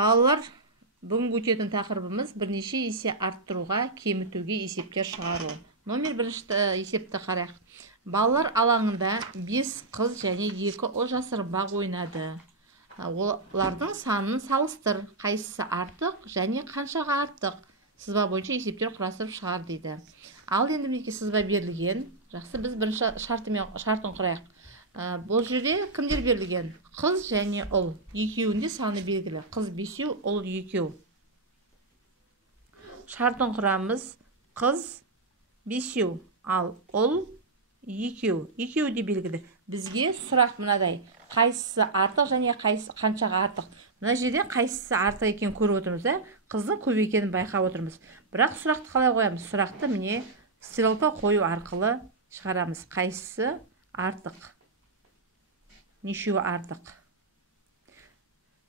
Балалар, бүгінгі өтетін тақырыбымыз бірнеше есе арттыруға, кемітуге есептер шығару. Номер бірінші есепті қарайық. Балалар алаңында 5 қыз және 2 ұл жасырынбақ ойнады. Олардың санын салыстыр, қайсысы артық және қаншаға артық. Сызба бойынша есептер құрастырып шығар дейді. Ал енді мінекей сызба берілген. Жақсы, біз бірінші шартын құрайық. Бұл жерде кімдер берілген? Қыз және ұл. Екеуінде саны белгілі. Қыз 5, ұл 2. Шартын құрамыз қыз 5, ал ұл 2. Екеуі де белгілі. Бізге сұрақ мынадай: қайсысы артық және қаншаға артық? Мына жерде қайсысы артық екенін көріп отырмыз, қыздың көп екенін байқап отырмыз. Бірақ сұрақты қалай қоямыз? Сұрақты міне стрелка қою арқылы шығарамыз. Қайсысы артық? Нешеуі артық?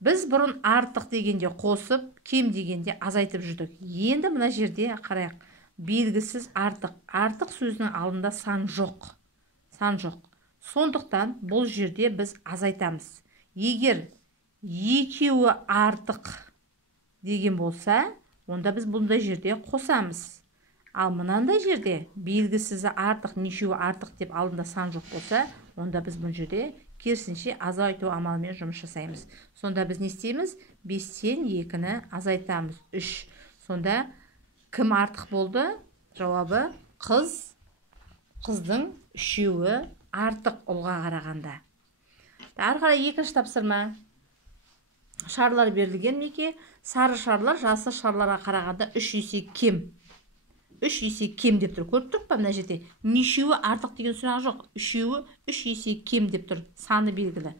Біз бұрын артық дегенде қосып, кем дегенде азайтып жүрдік. Енді мына жерде қарайық. Белгісіз артық. Артық сөзінің алдында сан жоқ. Сан жоқ. Сондықтан бұл жерде біз азайтамыз. Егер екеуі артық деген болса, онда біз бұндай жерде қосамыз. Ал мынандай жерде белгісізі артық, нешеуі артық деп алдында сан жоқ болса, онда біз бұл жерде керісінше азайту амалымен жұмыс жасаймыз. Сонда біз не істейміз? 5-тен 2-ні азайтамыз. 3. Сонда кім артық болды? Жауабы қыз. Қыздың 3-еуі артық ұлға қарағанда. Ары қарай екінші тапсырма. Шарлар берілген неке. Сары шарлар жасыл шарларға қарағанда 3 есе кем. 3 есе кем деп тұр. Көріп тұрып па мына жерде? Нешеуі артық деген сұрақ жоқ. 3-еуі 3 есе кем деп тұр. Саны белгілі.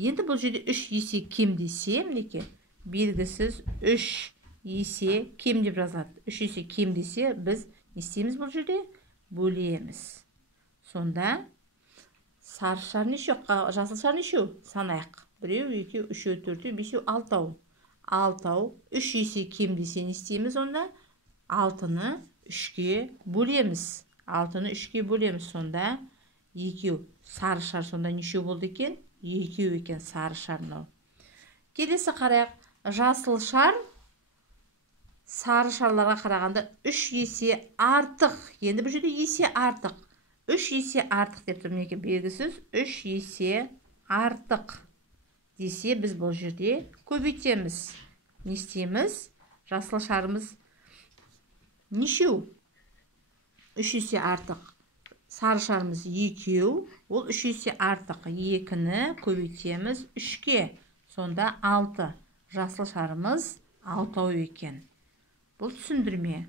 Енді бұл жерде 3 есе кем десе, мінекей, белгісіз 3 есе кем деп жазылады. 3 есе кем десе, біз не істейміз бұл жерде? Бөлеміз. Сонда сары шар нешеу, жасыл шар нешеу? Санайық. 1, 2, 3, 4, 5, 6. 6. 3 есе кем десе не істейміз онда? 6-ны 3-ке бөлеміз. 6-ны 3-ке бөлеміз. Сонда 2. Сары шар сонда нешеу болды екен? 2 екен сары шарнау. Келесі қарайық. Жасыл шар сары шарларға қарағанда 3 есе артық. Енді бұл жерде есе артық. 3 есе артық деп тұр. Мінекей белгісіз 3 есе артық десе, біз бұл жерде көбейтеміз. Не істейміз? Жасыл шарымыз нешеу? 3 есе артық. Сары шарымыз 2, ол 3 есе артық. 2-ні көбейтеміз 3-ке. Сонда 6. Жасыл шарымыз 6 екен. Бұл түсіндірме.